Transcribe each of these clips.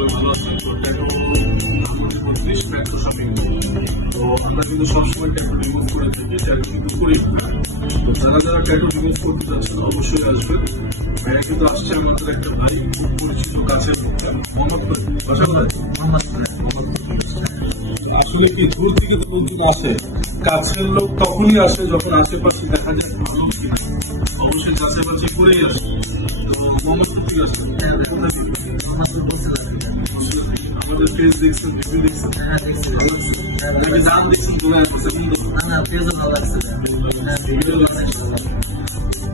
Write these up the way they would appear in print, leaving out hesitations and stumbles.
সবাই ভালো আছেন। তো ট্যাটু 32 মেট্রো শপিং। তো আমরা কিন্তু সবসময় ট্যাটু রিমুভ করে থাকি, ট্যাটু কিন্তু করি না। তো যারা ট্যাটু রিমুভ করতে চাচ্ছেন অবশ্যই আসবেন। ভাইয়া কিন্তু আসছে আমাদের একটা ভাই খুব পরিচিত কাছের মোহাম্মদপুর। বাসা কোথায়? আসলে কি দূর থেকে তো লোকজন আসে, কাছের লোক তখনই আসে যখন আশেপাশে দেখা যায় ভালো কিনা, অবশ্যই যাচাই বাছাই করেই আসে। তো মোহাম্মদপুর থেকে আসে আমাদের পেজ দেখছেন, রিভিউ দেখছেন, গান দেখছেন, দূরে আসছে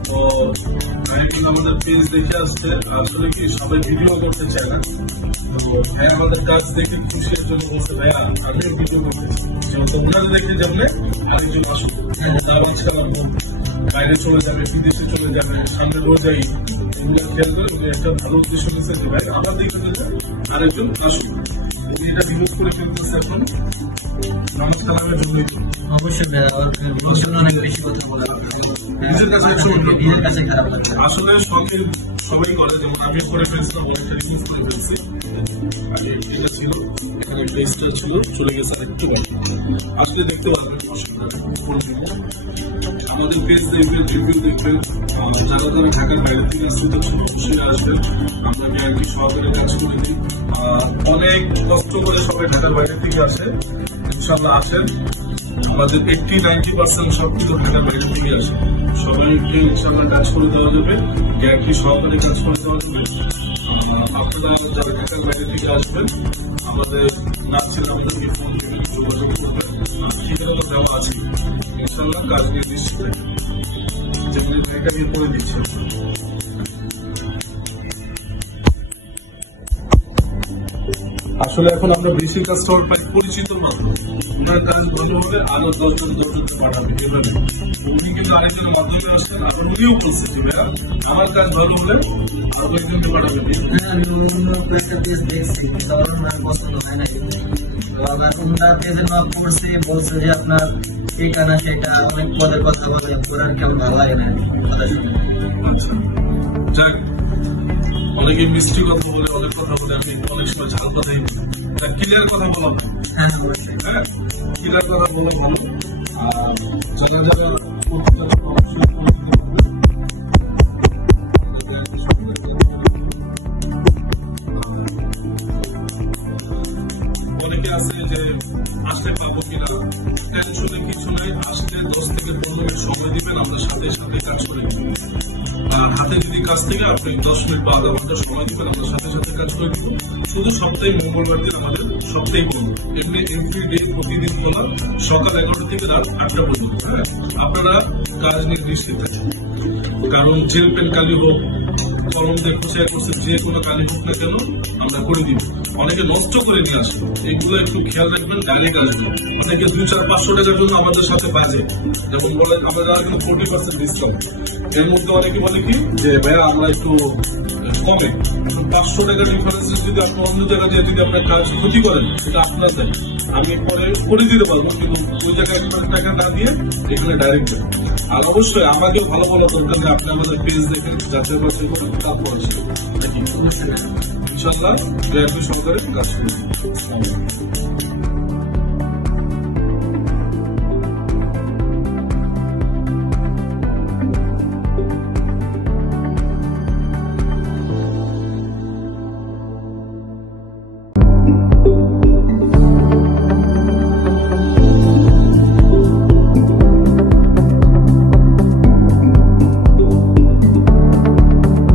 তো কিন্তু আমাদের পেজ দেখে আসছে। আসলে কি সবাই ভিডিও করতে চায় না, তো ভাই আমাদের কাজ দেখে খুশির জন্য বলছে ভাইয়া আমিও ভিডিও করতেছি, তোমরা দেখে যেমন আরেকজন আসুন, বাইরে চলে যাবে, বিদেশে চলে যাবে, সামনে রোজাই, এগুলো খেয়াল করে উনি একটা ভালো উদ্দেশ্য নিচ্ছে যে ভাই আমার দেখে আরেকজন আসুন। এটা রিমুভ করে ফেলতেছে এখন নামাজ কালামের জন্যই। অবশ্যই অনেক বেশি কথা বলা নিজের কাছে আসলে সবাই করে, যেমন আমি করে ফেলছিলাম, অনেকটা রিমুভ করে ফেলছি। আগে এটা ছিল, এখানে একটা স্টার ছিল, চলে গেছে আরেকটু আসলে দেখতে পারবেন, অসুবিধা আমাদের পেজ দেখবেন, রিভিউ দেখবেন। যারা ঢাকার বাইরে থেকে আসতে চাচ্ছেন অবশ্যই আসবেন, আমরা গ্যারান্টি সহকারে কাজ করে দিই। অনেক কষ্ট করে সবাই ঢাকার বাইরে থেকে আসে, ইনশাল্লাহ আসেন। আমাদের 80-90% সব কিছু ঢাকার বাইরে থেকে আসে, সবাইকে ইনশাল্লাহ কাজ করে দেওয়া যাবে, গ্যারান্টি সহকারে কাজ করে দেওয়া যাবে। আপনারা যারা ঢাকার বাইরে থেকে আসবেন আমাদের নাচছেন, আমাদেরকে ফোন করে যোগাযোগ করবেন, ঠিকানা তো দেওয়া আছে, ইনশাল্লাহ কাজ নিয়ে নিশ্চিত যেমন এটা নিয়ে করে দিচ্ছে। আসলে এখন আমরা বেশি কাস্টমার পাই পরিচিত মাত্র, ওনার কাজ ভালো হবে আরো 10 জন পাঠাবে, এভাবে উনি কিন্তু আরেকজনের মাধ্যমে আসছেন, আবার উনিও বলছে যে ভাইয়া আমার কাজ ভালো হলে আরো একজনকে পাঠাবে। আমি অন্য কয়েকটা পেজ দেখছি, আমার পছন্দ হয় না, আবার ওনারা পেজের মাপ করছে, বলছে যে আপনার ঠিকানা সেটা অনেক পদের কথা বলে, ওনার কেমন ভালো লাগে না কথা শুনে। আচ্ছা যাক, অনেকে মিষ্টি কথা বলে, অনেক কথা বলে, আমি অনেক সময় ঝাল কথাই বলি, ক্লিয়ার কথা বলা ভালো। হ্যাঁ অবশ্যই, হ্যাঁ ক্লিয়ার কথা বলা ভালো। যারা যারা অনেকে আছে যে আসতে পাবো কিনা, টেনশনে কিছু নাই, আসতে 10 থেকে 15 মিনিট সময় দিবেন, আমরা সাথে সাথে কাজ করে দিব। আর হাতে যদি কাজ থেকে আপনি 10 মিনিট বা আধা ঘন্টা সময় দিবেন, আমরা সাথে সাথে কাজ করে দিব। শুধু সপ্তাহে মঙ্গলবার দিন আমাদের সপ্তাহে বন্ধ, এমনি এভরি ডে প্রতিদিন খোলা, সকাল 11টা থেকে রাত 8টা পর্যন্ত। হ্যাঁ আপনারা কাজ নিয়ে নিশ্চিত থাকেন, কারণ জেল পেন কালি হোক, কলম দিয়ে খোঁচাই করছে, যে কোনো কালি হোক না কেন আমরা করে দিব। অনেকে নষ্ট করে নিয়ে আসবে, এগুলো একটু খেয়াল রাখবেন, ডাইরেক্ট আসবে। অনেকে 200-400-500 টাকার জন্য আমাদের সাথে বাজে, যেমন বলে আমরা যারা কিন্তু 40% ডিসকাউন্ট, এর মধ্যে অনেকে বলে কি যে ভাইয়া আমরা একটু কমে, 500 টাকার ডিফারেন্স যদি আপনি অন্য জায়গায় দিয়ে যদি আপনার কাজ ক্ষতি করেন সেটা আপনার দেয়, আমি পরে করে দিতে পারবো, কিন্তু ওই জায়গায় 1 টাকা না দিয়ে এখানে ডাইরেক্ট। আর অবশ্যই আমাকেও ভালো ভালো দরকার যে আপনি আমাদের পেজ দেখেন, যাচাই বাছাই করেন, তারপর ইনশাল্লাহ সহকারে কাজ করবেন।